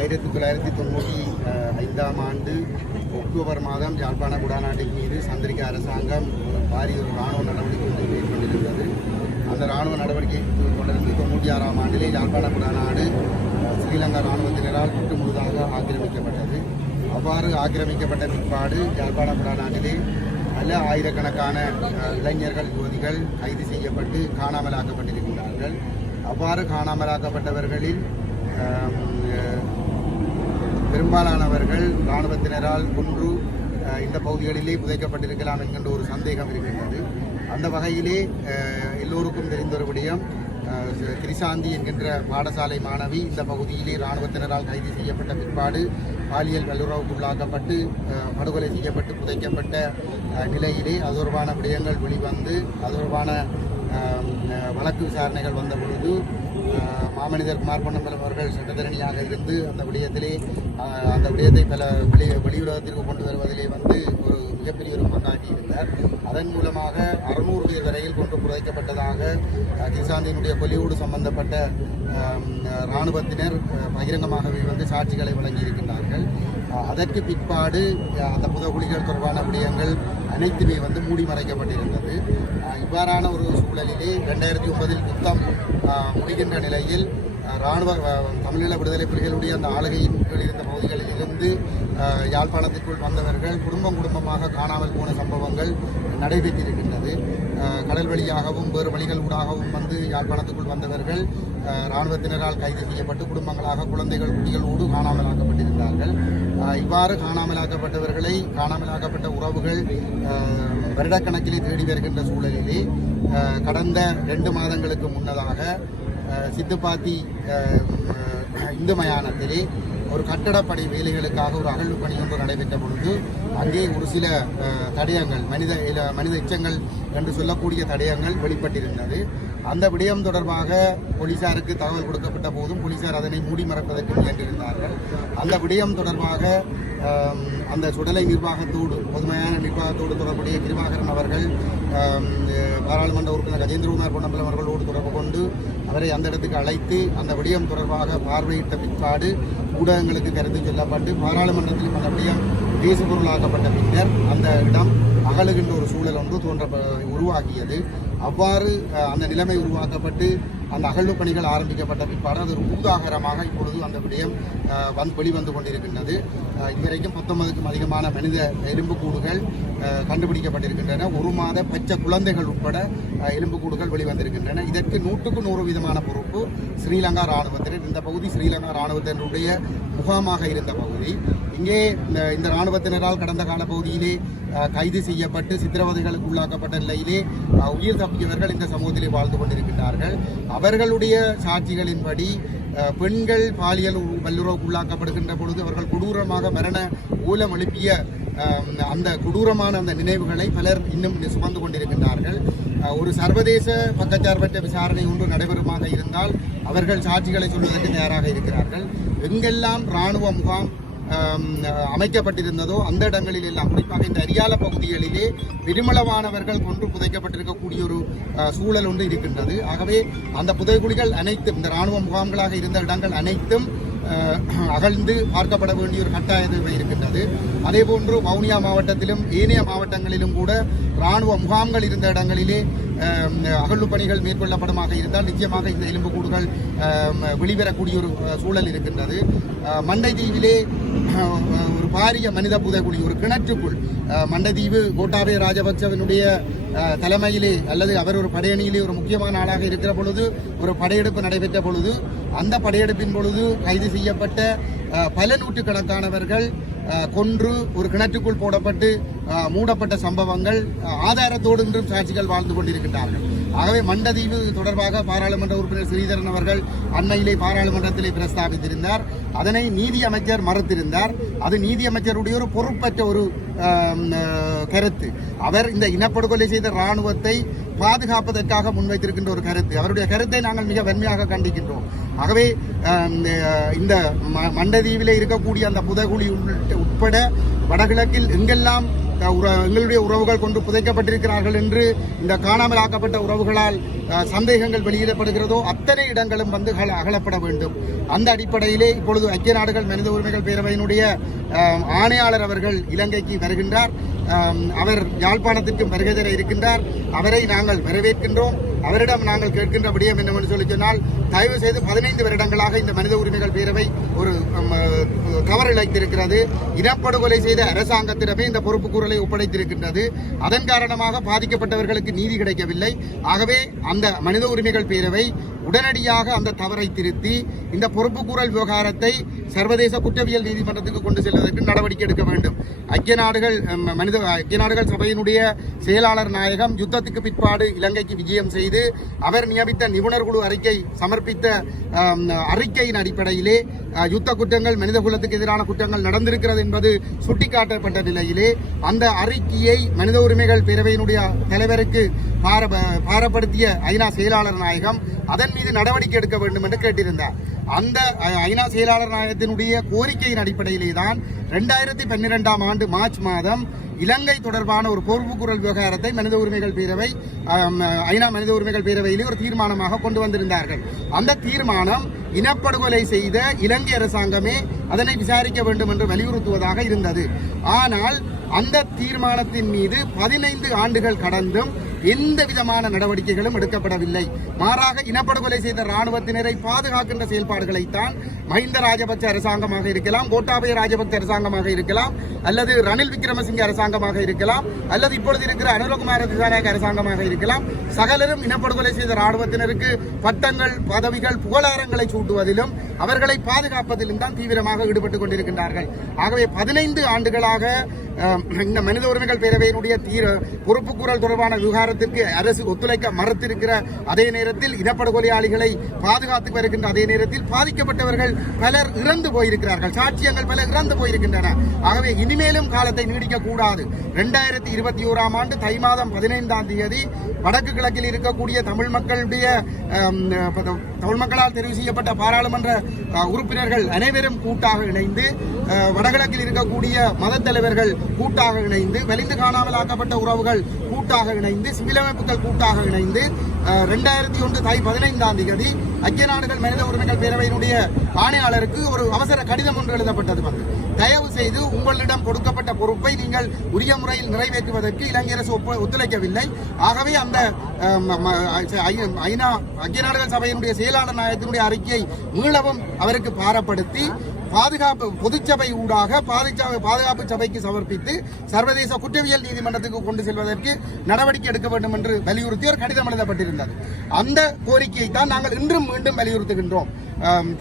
ஆயிரத்தி தொள்ளாயிரத்தி தொண்ணூற்றி ஐந்தாம் ஆண்டு அக்டோபர் மாதம் யாழ்ப்பாண குடாநாட்டின் மீது சந்திரிகா அரசாங்கம் பாரிய ஒரு இராணுவ நடவடிக்கை ஒன்றை மேற்கொண்டிருந்தது அந்த இராணுவ நடவடிக்கை தொடர்ந்து தொண்ணூற்றி ஆறாம் ஆண்டிலே யாழ்ப்பாண குடாநாடு ஸ்ரீலங்கா இராணுவத்தினரால் குட்டு முழுதாக ஆக்கிரமிக்கப்பட்டது. அவ்வாறு ஆக்கிரமிக்கப்பட்ட பிற்பாடு யாழ்ப்பாண குடாநாட்டிலே பல ஆயிரக்கணக்கான இளைஞர்கள் யுவதிகள் கைது செய்யப்பட்டு காணாமலாக்கப்பட்டிருக்கிறார்கள். அவ்வாறு காணாமலாக்கப்பட்டவர்களில் பெரும்பாலானவர்கள் இராணுவத்தினரால் கொன்று இந்த பகுதிகளிலே புதைக்கப்பட்டிருக்கலாம் என்கின்ற ஒரு சந்தேகம் இருக்கின்றது. அந்த வகையிலே எல்லோருக்கும் தெரிந்த ஒரு விடயம் திரிசாந்தி என்கின்ற பாடசாலை மாணவி இந்த பகுதியிலே இராணுவத்தினரால் கைது செய்யப்பட்ட பிற்பாடு பாலியல் வல்லுறவுக்குள்ளாக்கப்பட்டு படுகொலை செய்யப்பட்டு புதைக்கப்பட்ட நிலையிலே அது தொடர்பான விடயங்கள் வெளிவந்து அது தொடர்பான வழக்கு விசாரணைகள் வந்த பொழுது மாமனிதர் குமார் பொன்னம்பலம் அவர்கள் சட்டத்தரணியாக இருந்து அந்த விடயத்திலே அந்த விடயத்தை பல வெளி வெளியுலகத்திற்கு கொண்டு வருவதிலே வந்து ஒரு மிகப்பெரிய ஒரு பங்காற்றியிருந்தார் அதன் மூலமாக அறுநூறு பேர் வரையில் கொண்டு புதைக்கப்பட்டதாக ஆஹ், கிசாந்தியினுடைய கொலியோடு சம்பந்தப்பட்ட இராணுவத்தினர் பகிரங்கமாகவே வந்து சாட்சிகளை வழங்கியிருக்கின்றார்கள். அதற்கு பிற்பாடு அந்த புதகுலிகள் தொடர்பான விடயங்கள் அனைத்துமே வந்து மூடி மறைக்கப்பட்டிருந்தது. இவ்வாறான ஒரு சூழலிலே ரெண்டாயிரத்தி ஒன்பதில் யுத்தம் முடிகின்ற நிலையில் இராணுவ தமிழீழ விடுதலை புலிகளுடைய அந்த ஆளுகையின் கீழ் இருந்த பகுதிகளில் இருந்து யாழ்ப்பாணத்திற்குள் வந்தவர்கள் குடும்பம் குடும்பமாக காணாமல் போன சம்பவங்கள் நடைபெற்றிருக்கின்றன. கடல் வழியாகவும் வேறு வழிகள் ஊடாகவும் வந்து யாழ்ப்பாணத்துக்குள் வந்தவர்கள் இராணுவத்தினரால் கைது செய்யப்பட்டு குடும்பங்களாக குழந்தைகள் குட்டிகளோடு காணாமலாக்கப்பட்டிருந்தார்கள். இவ்வாறு காணாமலாக்கப்பட்டவர்களை காணாமலாக்கப்பட்ட உறவுகள் வருடக்கணக்கிலே தேடி வருகின்ற சூழலிலே கடந்த ரெண்டு மாதங்களுக்கு முன்னதாக சித்துப்பாத்தி இந்து மயானத்திலே ஒரு கட்டடப்படை வேலைகளுக்காக ஒரு அகழ்வு பணி ஒன்று நடைபெற்ற பொழுது அங்கே ஒரு சில தடயங்கள் மனித மனித எச்சங்கள் என்று சொல்லக்கூடிய தடயங்கள் வெளிப்பட்டிருந்தது. அந்த விடயம் தொடர்பாக போலீசாருக்கு தகவல் கொடுக்கப்பட்ட போதும் போலீசார் அதனை மூடி மறைப்பதற்கு முயன்றிருந்தார்கள். அந்த விடயம் தொடர்பாக அந்த சுடலை நிர்வாகத்தோடு பொதுமையான நிர்வாகத்தோடு தொடர்புடைய கிருபாகரன் அவர்கள் பாராளுமன்ற உறுப்பினர் கஜேந்திரகுமார் பொன்னம்பலம் அவர்களோடு தொடர்பு கொண்டு அவரை அந்த இடத்துக்கு அழைத்து அந்த விடயம் தொடர்பாக பார்வையிட்ட பிற்பாடு ஊடகங்களுக்கு கருத்து சொல்லப்பட்டு பாராளுமன்றத்தில் மறுபடியும் பேசுபொருளாக்கப்பட்ட பின்னர் அந்த இடம் அகலுகின்ற ஒரு சூழல் ஒன்று தோன்ற உருவாகியது அவ்வாறு அந்த நிலைமை உருவாக்கப்பட்டு அந்த அகழ்வு பணிகள் ஆரம்பிக்கப்பட்ட பிற்பாடு அது ஒரு பூதாகரமாக இப்பொழுது அந்த விடயம் வந்து வெளிவந்து கொண்டிருக்கின்றது. இதுவரைக்கும் பத்தொன்பதுக்கும் அதிகமான மனித எலும்புக்கூடுகள் கண்டுபிடிக்கப்பட்டிருக்கின்றன. ஒரு மாத பச்சை குழந்தைகள் உட்பட எலும்புக்கூடுகள் வெளிவந்திருக்கின்றன. இதற்கு நூற்றுக்கு நூறு விதமான பொறுப்பு ஸ்ரீலங்கா இராணுவத்தினர் இந்த பகுதி ஸ்ரீலங்கா இராணுவத்தினருடைய முகாமாக இருந்த பகுதி. இங்கே இந்த இந்த இராணுவத்தினரால் கடந்த கால பகுதியிலே கைது செய்யப்பட்டு சித்திரவதைகளுக்கு உள்ளாக்கப்பட்ட நிலையிலே உயிர் தப்பியவர்கள் இந்த சமூகத்திலே வாழ்ந்து கொண்டிருக்கின்றார்கள். அவர்களுடைய சாட்சிகளின்படி பெண்கள் பாலியல் வல்லுறவுக்கு உள்ளாக்கப்படுகின்ற பொழுது அவர்கள் கொடூரமாக மரண ஊலம் எழுப்பிய அந்த கொடூரமான அந்த நினைவுகளை பலர் இன்னும் சுமந்து கொண்டிருக்கின்றார்கள். ஒரு சர்வதேச பக்கச்சார்பற்ற விசாரணை ஒன்று நடைபெறுமாக இருந்தால் அவர்கள் சாட்சிகளை சொல்வதற்கு தயாராக இருக்கிறார்கள். எங்கெல்லாம் இராணுவ முகாம் அமைக்கப்பட்டிருந்ததோ அந்த இடங்களில் எல்லாம் குறிப்பாக இந்த அரியால பகுதிகளிலே பெருமளவானவர்கள் கொன்று புதைக்கப்பட்டிருக்கக்கூடிய ஒரு சூழல் ஒன்று இருக்கின்றது. ஆகவே அந்த புதைகுழிகள் அனைத்தும் இந்த இராணுவ முகாம்களாக இருந்த இடங்கள் அனைத்தும் அகழ்ந்து பார்க்கப்பட வேண்டிய ஒரு கட்டாய இருக்கின்றது. அதே போன்று வவுனியா மாவட்டத்திலும் ஏனைய மாவட்டங்களிலும் கூட இராணுவ முகாம்கள் இருந்த இடங்களிலே அகழ்வு பணிகள் மேற்கொள்ளப்படமாக இருந்தால் நிச்சயமாக இந்த எலும்புக்கூடுகள் வெளிவரக்கூடிய ஒரு சூழல் இருக்கின்றது. மண்டை மண்டைதீவிலே ஒரு பாரிய மனித புதைக்குழி ஒரு கிணற்றுக்குள் மண்டதீவு மண்டைதீவு கோட்டாபய ராஜபக்சவனுடைய தலைமையிலே அல்லது அவர் ஒரு படையணியிலே ஒரு முக்கியமான ஆளாக இருக்கிற பொழுது ஒரு படையெடுப்பு நடைபெற்ற பொழுது அந்த படையெடுப்பின் பொழுது கைது செய்யப்பட்ட பல நூற்றுக்கணக்கானவர்கள் கொன்று ஒரு கிணற்றுக்குள் போடப்பட்டு மூடப்பட்ட சம்பவங்கள் ஆதாரத்தோடு இன்றும் சாட்சிகள் வாழ்ந்து கொண்டிருக்கின்றார்கள். ஆகவே மண்டதீவு தொடர்பாக பாராளுமன்ற உறுப்பினர் ஸ்ரீதரன் அவர்கள் அண்மையிலே பாராளுமன்றத்திலே பிரஸ்தாபித்திருந்தார். அதனை நீதி அமைச்சர் மறுத்திருந்தார். அது நீதி அமைச்சருடைய ஒரு பொறுப்பற்ற ஒரு கருத்து. அவர் இந்த இனப்படுகொலை செய்த இராணுவத்தை பாதுகாப்பதற்காக முன்வைத்திருக்கின்ற ஒரு கருத்து. அவருடைய கருத்தை நாங்கள் மிக வன்மையாக கண்டிக்கின்றோம். ஆகவே இந்த ம- மண்டதீவிலே இருக்கக்கூடிய அந்த புதகுழி உள்ளிட்ட- உட்பட வடகிழக்கில் எங்கெல்லாம் எங்களுடைய உறவுகள் கொண்டு புதைக்கப்பட்டிருக்கிறார்கள் என்று இந்த காணாமல் ஆக்கப்பட்ட உறவுகளால் சந்தேகங்கள் வெளியிடப்படுகிறதோ அத்தனை இடங்களும் வந்து அகலப்பட வேண்டும். அந்த அடிப்படையிலே இப்பொழுது ஐக்கிய நாடுகள் மனித உரிமைகள் பேரவையினுடைய ஆணையாளர் அவர்கள் இலங்கைக்கு வருகின்றார். அவர் யாழ்ப்பாணத்திற்கும் வருகை தர இருக்கின்றார். அவரை நாங்கள் வரவேற்கின்றோம். அவரிடம் நாங்கள் கேட்கின்ற என்னவென்று சொல்லி சொன்னால் தயவு செய்து பதினைந்து வருடங்களாக இந்த மனித உரிமைகள் பேரவை ஒரு தவறிழைத்திருக்கிறது இனப்படுகொலை செய்த அரசாங்கத்திடமே இந்த பொறுப்பு கூறலை ஒப்படைத்திருக்கின்றது. அதன் காரணமாக பாதிக்கப்பட்டவர்களுக்கு நீதி கிடைக்கவில்லை. ஆகவே அந்த மனித உரிமைகள் பேரவை உடனடியாக அந்த தவறை திருத்தி இந்த பொறுப்புக்கூறல் விவகாரத்தை சர்வதேச குற்றவியல் நீதிமன்றத்துக்கு கொண்டு செல்வதற்கு நடவடிக்கை எடுக்க வேண்டும். ஐக்கிய நாடுகள் மனித ஐக்கிய நாடுகள் சபையினுடைய செயலாளர் நாயகம் யுத்தத்துக்கு பிற்பாடு இலங்கைக்கு விஜயம் செய்து அவர் நியமித்த நிபுணர் குழு அறிக்கை சமர்ப்பித்த அறிக்கையின் அடிப்படையிலே யுத்த குற்றங்கள் மனித குலத்துக்கு எதிரான குற்றங்கள் நடந்திருக்கிறது என்பது சுட்டிக்காட்டப்பட்ட நிலையிலே அந்த அறிக்கையை மனித உரிமைகள் பேரவையினுடைய தலைவருக்கு பார பாரப்படுத்திய ஐநா செயலாளர் நாயகம் அதன் மீது நடவடிக்கை எடுக்க வேண்டும் என்று கேட்டிருந்தார். அந்த ஐநா செயலாளர் நாயகத்தினுடைய கோரிக்கையின் அடிப்படையிலே தான் ரெண்டாயிரத்தி பன்னிரெண்டாம் ஆண்டு மார்ச் மாதம் இலங்கை தொடர்பான ஒரு பொறுப்புக்குரல் விவகாரத்தை மனித உரிமைகள் பேரவை ஐநா மனித உரிமைகள் பேரவையிலே ஒரு தீர்மானமாக கொண்டு வந்திருந்தார்கள். அந்த தீர்மானம் இனப்படுகொலை செய்த இலங்கை அரசாங்கமே அதனை விசாரிக்க வேண்டும் என்று வலியுறுத்துவதாக இருந்தது. ஆனால் அந்த தீர்மானத்தின் மீது பதினைந்து ஆண்டுகள் கடந்தும் எந்த விதமான நடவடிக்கைகளும் எடுக்கப்படவில்லை. மாறாக இனப்படுகொலை செய்த ராணுவத்தினரை பாதுகாக்கின்ற செயல்பாடுகளைத்தான் மஹிந்த ராஜபக்ச அரசாங்கமாக இருக்கலாம் கோட்டாபய ராஜபக்ச அரசாங்கமாக இருக்கலாம் அல்லது ரணில் விக்ரமசிங்க அரசாங்கமாக இருக்கலாம் அல்லது இப்பொழுது இருக்கிற அனுரகுமார திசாநாயக அரசாங்கமாக இருக்கலாம். சகலரும் இனப்படுகொலை செய்த ராணுவத்தினருக்கு பட்டங்கள் பதவிகள் புகழாரங்களை சூட்டுவதிலும் அவர்களை பாதுகாப்பதிலும் தான் தீவிரமாக ஈடுபட்டுக் கொண்டிருக்கின்றார்கள். ஆகவே பதினைந்து ஆண்டுகளாக இந்த மனித உரிமைகள் பேரவையினுடைய தீர பொறுப்புக்கூறல் தொடர்பான விவகாரத்திற்கு அரசு ஒத்துழைக்க மறுத்திருக்கிற அதே நேரத்தில் இனப்படுகொலையாளிகளை பாதுகாத்து வருகின்ற அதே நேரத்தில் பாதிக்கப்பட்டவர்கள் பலர் இறந்து போயிருக்கிறார்கள். சாட்சியங்கள் பல இறந்து போயிருக்கின்றன. ஆகவே இனிமேலும் காலத்தை நீடிக்க கூடாது ரெண்டாயிரத்தி இருபத்தி ஓராம் ஆண்டு தை மாதம் பதினைந்தாம் தேதி வடக்கு கிழக்கில் இருக்கக்கூடிய தமிழ் மக்களுடைய தமிழ் மக்களால் தெரிவு செய்யப்பட்ட பாராளுமன்ற உறுப்பினர்கள் அனைவரும் கூட்டாக இணைந்து வடகிழக்கில் இருக்கக்கூடிய மத தலைவர்கள் கூட்டாக இணைந்து வெளிந்து காணாமல் ஆக்கப்பட்ட உறவுகள் கூட்டாக இணைந்து சிவிலமைப்புகள் கூட்டாக இணைந்து ரெண்டாயிரத்தி ஒன்று தை பதினைந்தாம் தேதி ஐக்கிய நாடுகள் மனித உரிமைகள் பேரவையினுடைய ஆணையாளருக்கு ஒரு அவசர கடிதம் ஒன்று எழுதப்பட்டது வந்து தயவு செய்து உங்களிடம் கொடுக்கப்பட்ட பொறுப்பை நீங்கள் உரிய முறையில் நிறைவேற்றுவதற்கு இலங்கை அரசு ஒப்பு- ஒத்துழைக்கவில்லை. ஆகவே அந்த ஐநா ஐக்கிய நாடுகள் சபையினுடைய செயலாளர் நாயகத்தினுடைய அறிக்கையை மீளவும் அவருக்கு பாரப்படுத்தி பாதுகாப்பு பொதுச்சபை ஊடாக பாதுகாப்பு பாதுகாப்பு சபைக்கு சமர்ப்பித்து சர்வதேச குற்றவியல் நீதிமன்றத்துக்கு கொண்டு செல்வதற்கு நடவடிக்கை எடுக்க வேண்டும் என்று வலியுறுத்தி ஒரு கடிதம் எழுதப்பட்டிருந்தது. அந்த கோரிக்கையை தான் நாங்கள் இன்றும் மீண்டும் வலியுறுத்துகின்றோம்.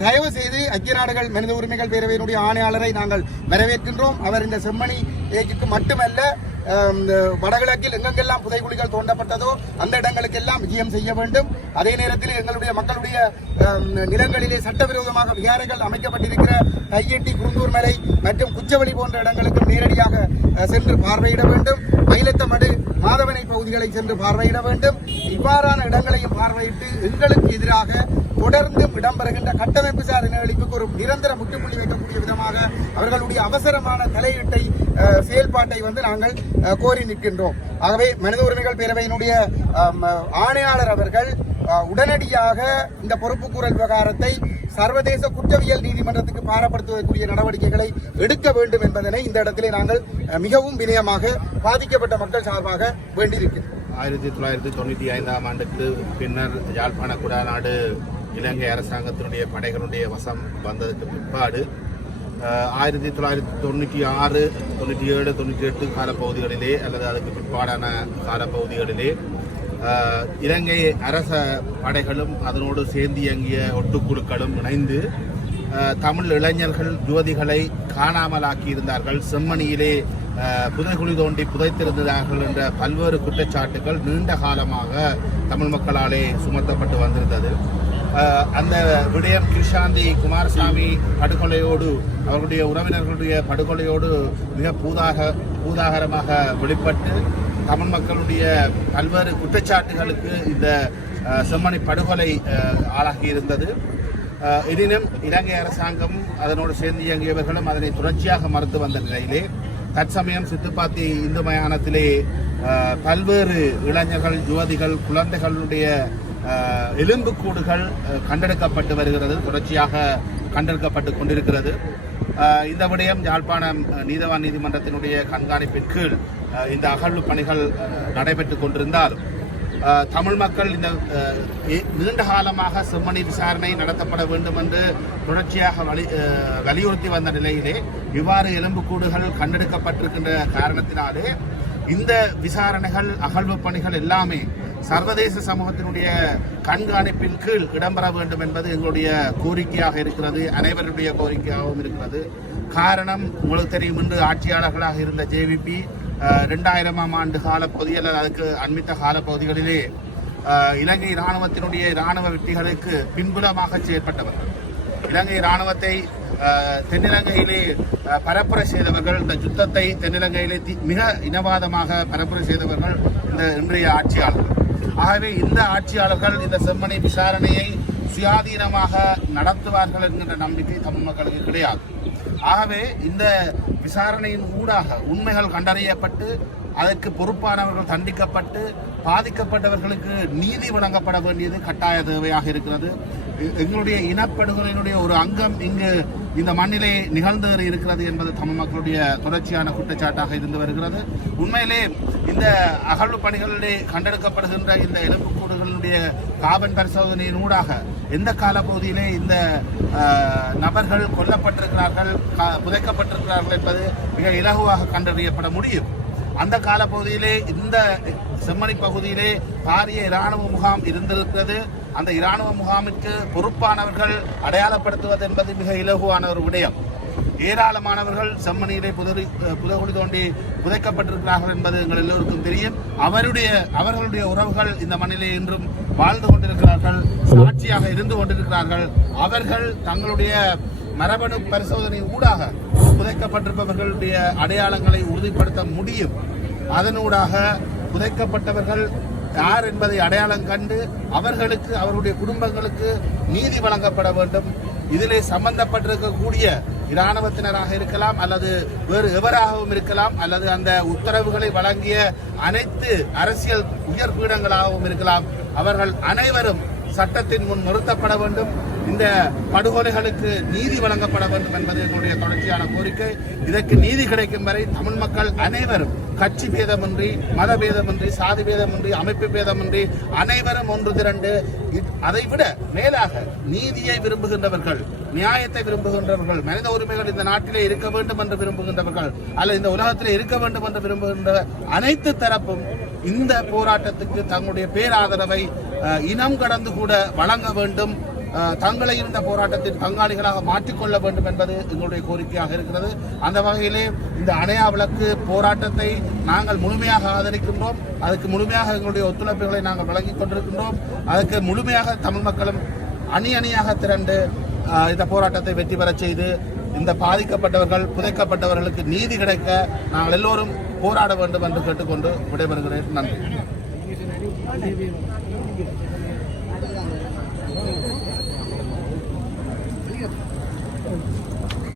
தயவு செய்து ஐக்கிய நாடுகள் மனித உரிமைகள் பேரவையினுடைய ஆணையாளரை நாங்கள் வரவேற்கின்றோம். அவர் இந்த செம்மணி ஏஜுக்கு மட்டுமல்ல வடகிழக்கில் எங்கெங்கெல்லாம் புதைகுழிகள் தோண்டப்பட்டதோ அந்த இடங்களுக்கெல்லாம் விஜயம் செய்ய வேண்டும். அதே நேரத்தில் எங்களுடைய மக்களுடைய நிலங்களிலே சட்டவிரோதமாக விகாரைகள் அமைக்கப்பட்டிருக்கிற கையெட்டி குருந்தூர் மலை மற்றும் குச்சவெளி போன்ற இடங்களுக்கும் நேரடியாக சென்று பார்வையிட வேண்டும். மயிலத்தமடு மாதவனை பகுதிகளை சென்று பார்வையிட வேண்டும். இவ்வாறான இடங்களையும் பார்வையிட்டு எங்களுக்கு எதிராக தொடர்ந்து இடம்பெறுகின்ற கட்டமைப்பு சார் இனஅழிப்புக்கு ஒரு நிரந்தர முற்றுப்புள்ளி வைக்கக்கூடிய விதமாக அவர்களுடைய அவசரமான தலையீட்டை செயல்பாட்டை வந்து நாங்கள் கோரி நிற்கின்றோம். ஆகவே மனித உரிமைகள் பேரவையினுடைய ஆணையாளர் அவர்கள் உடனடியாக இந்த பொறுப்புக்கூறல் விவகாரத்தை சர்வதேச குற்றவியல் நீதிமன்றத்துக்கு பாரப்படுத்துவதற்குரிய நடவடிக்கைகளை எடுக்க வேண்டும் என்பதனை இந்த இடத்திலே நாங்கள் மிகவும் வினயமாக பாதிக்கப்பட்ட மக்கள் சார்பாக வேண்டியிருக்கிறோம். ஆயிரத்தி தொள்ளாயிரத்தி தொண்ணூற்றி ஐந்தாம் ஆண்டுக்கு பின்னர் யாழ்ப்பாண குடாநாடு இலங்கை அரசாங்கத்தினுடைய படைகளுடைய வசம் வந்ததுக்கு பிற்பாடு ஆயிரத்தி தொள்ளாயிரத்தி தொண்ணூற்றி ஆறு தொண்ணூற்றி ஏழு தொண்ணூற்றி எட்டு காலப்பகுதிகளிலே அல்லது அதுக்கு பிற்பாடான காலப்பகுதிகளிலே இலங்கை அரச படைகளும் அதனோடு சேர்ந்து இயங்கிய ஒட்டுக்குழுக்களும் இணைந்து தமிழ் இளைஞர்கள் யுவதிகளை காணாமலாக்கி இருந்தார்கள் செம்மணியிலே புதைகுழி தோண்டி புதைத்திருந்தார்கள் என்ற பல்வேறு குற்றச்சாட்டுகள் நீண்ட காலமாக தமிழ் மக்களாலே சுமத்தப்பட்டு வந்திருந்தது. அந்த விடயம் கிருஷாந்தி குமாரசாமி படுகொலையோடு அவர்களுடைய உறவினர்களுடைய படுகொலையோடு மிக பூதாக பூதாகரமாக வெளிப்பட்டு தமிழ் மக்களுடைய பல்வேறு குற்றச்சாட்டுகளுக்கு இந்த செம்மணி படுகொலை ஆளாகி இருந்தது. எனினும் இலங்கை அரசாங்கம் அதனோடு சேர்ந்து இயங்கியவர்களும் அதனை தொடர்ச்சியாக மறுத்து வந்த நிலையிலே தற்சமயம் சித்துப்பாத்தி இந்து மயானத்திலே பல்வேறு இளைஞர்கள் யுவதிகள் குழந்தைகளுடைய எலும்புக்கூடுகள் கண்டெடுக்கப்பட்டு வருகிறது. தொடர்ச்சியாக கண்டெடுக்கப்பட்டு கொண்டிருக்கிறது. இந்த விடயம் யாழ்ப்பாணம் நீதவான் நீதிமன்றத்தினுடைய கண்காணிப்பின் கீழ் இந்த அகழ்வு பணிகள் நடைபெற்று கொண்டிருந்தால் தமிழ் மக்கள் இந்த நீண்ட காலமாக செம்மணி விசாரணை நடத்தப்பட வேண்டும் என்று தொடர்ச்சியாக வலி வலியுறுத்தி வந்த நிலையிலே இவ்வாறு எலும்புக்கூடுகள் கண்டெடுக்கப்பட்டிருக்கின்ற காரணத்தினாலே இந்த விசாரணைகள் அகழ்வு பணிகள் எல்லாமே சர்வதேச சமூகத்தினுடைய கண்காணிப்பின் கீழ் இடம்பெற வேண்டும் என்பது எங்களுடைய கோரிக்கையாக இருக்கிறது. அனைவருடைய கோரிக்கையாகவும் இருக்கிறது. காரணம் உங்களுக்கு தெரியும் என்று ஆட்சியாளர்களாக இருந்த ஜேவிபி ரெண்டாயிரமாம் ஆண்டு காலப்பகுதி அல்லது அதுக்கு அண்மித்த காலப்பகுதிகளிலே இலங்கை இராணுவத்தினுடைய இராணுவ வெற்றிகளுக்கு பின்புலமாக செயற்பட்டவர் இலங்கை இராணுவத்தை தென்னிலங்கையிலே பரப்புரை செய்தவர்கள் இந்த யுத்தத்தை தென்னிலங்கையிலே தி- மிக இனவாதமாக பரப்புரை செய்தவர்கள் இந்த இன்றைய ஆட்சியாளர்கள். ஆகவே இந்த ஆட்சியாளர்கள் இந்த செம்மனை விசாரணையை சுயாதீனமாக நடத்துவார்கள் என்கின்ற நம்பிக்கை தமிழ் மக்களுக்கு கிடையாது. ஆகவே இந்த விசாரணையின் ஊடாக உண்மைகள் கண்டறியப்பட்டு அதற்கு பொறுப்பானவர்கள் தண்டிக்கப்பட்டு பாதிக்கப்பட்டவர்களுக்கு நீதி வழங்கப்பட வேண்டியது கட்டாய தேவையாக இருக்கிறது. எங்களுடைய இனப்படுகொலையினுடைய ஒரு அங்கம் இங்கு இந்த மண்ணிலே நிகழ்ந்து இருக்கிறது என்பது தமிழ் மக்களுடைய தொடர்ச்சியான குற்றச்சாட்டாக இருந்து வருகிறது. உண்மையிலே இந்த அகழ்வு பணிகளிலே கண்டெடுக்கப்படுகின்ற இந்த எலும்புக்கூடுகளுடைய காபன் பரிசோதனையின் ஊடாக எந்த காலப்பகுதியிலே இந்த நபர்கள் கொல்லப்பட்டிருக்கிறார்கள் க- புதைக்கப்பட்டிருக்கிறார்கள் என்பது மிக இலகுவாக கண்டறியப்பட முடியும். அந்த காலப்பகுதியிலே இந்த செம்மணி பகுதியிலே பாரிய இராணுவ முகாம் இருந்திருக்கிறது. அந்த இராணுவ முகாமிற்கு பொறுப்பானவர்கள் அடையாளப்படுத்துவது என்பது மிக இலகுவான ஒரு விடயம். ஏராளமானவர்கள் செம்மணியிலே புதறி புதகுடி தோண்டி புதைக்கப்பட்டிருக்கிறார்கள் என்பது எங்கள் எல்லோருக்கும் தெரியும். அவருடைய அவர்களுடைய உறவுகள் இந்த மண்ணிலே இன்றும் வாழ்ந்து கொண்டிருக்கிறார்கள் சாட்சியாக இருந்து கொண்டிருக்கிறார்கள். அவர்கள் தங்களுடைய மரபணு பரிசோதனை ஊடாக புதைக்கப்பட்டிருப்பவர்களுடைய அடையாளங்களை உறுதிப்படுத்த முடியும். அதனூடாக புதைக்கப்பட்டவர்கள் யார் என்பதை அடையாளம் கண்டு அவர்களுக்கு அவருடைய குடும்பங்களுக்கு நீதி வழங்கப்பட வேண்டும். இதிலே சம்பந்தப்பட்டிருக்கக்கூடிய இராணுவத்தினராக இருக்கலாம் அல்லது வேறு எவராகவும் இருக்கலாம் அல்லது அந்த உத்தரவுகளை வழங்கிய அனைத்து அரசியல் உயர் பீடங்களாகவும் இருக்கலாம். அவர்கள் அனைவரும் சட்டத்தின் முன் நிறுத்தப்பட வேண்டும். இந்த படுகொலைகளுக்கு நீதி வழங்கப்பட வேண்டும் என்பது எங்களுடைய தொடர்ச்சியான கோரிக்கை. இதற்கு நீதி கிடைக்கும் வரை தமிழ் மக்கள் அனைவரும் கட்சி பேதமின்றி மத பேதமின்றி சாதி பேதமின்றி அமைப்பு பேதமின்றி அனைவரும் ஒன்று திரண்டு அதைவிட மேலாக நீதியை விரும்புகின்றவர்கள் நியாயத்தை விரும்புகின்றவர்கள் மனித உரிமைகள் இந்த நாட்டிலே இருக்க வேண்டும் என்று விரும்புகின்றவர்கள் அல்லது இந்த உலகத்திலே இருக்க வேண்டும் என்று விரும்புகின்ற அனைத்து தரப்பும் இந்த போராட்டத்துக்கு தங்களுடைய பேராதரவை இனம் கடந்து கூட வழங்க வேண்டும் தங்களை இருந்த போராட்டத்தின் பங்காளிகளாக மாற்றிக்கொள்ள வேண்டும் என்பது எங்களுடைய கோரிக்கையாக இருக்கிறது. அந்த வகையிலே இந்த அணையா விளக்கு போராட்டத்தை நாங்கள் முழுமையாக ஆதரிக்கின்றோம். அதுக்கு முழுமையாக எங்களுடைய ஒத்துழைப்புகளை நாங்கள் வழங்கிக் கொண்டிருக்கின்றோம். அதுக்கு முழுமையாக தமிழ் மக்களும் அணி அணியாக திரண்டு இந்த போராட்டத்தை வெற்றி பெறச் செய்து இந்த பாதிக்கப்பட்டவர்கள் புதைக்கப்பட்டவர்களுக்கு நீதி கிடைக்க நாங்கள் எல்லோரும் போராட வேண்டும் என்று கேட்டுக்கொண்டு விடைபெறுகிறேன். நன்றி.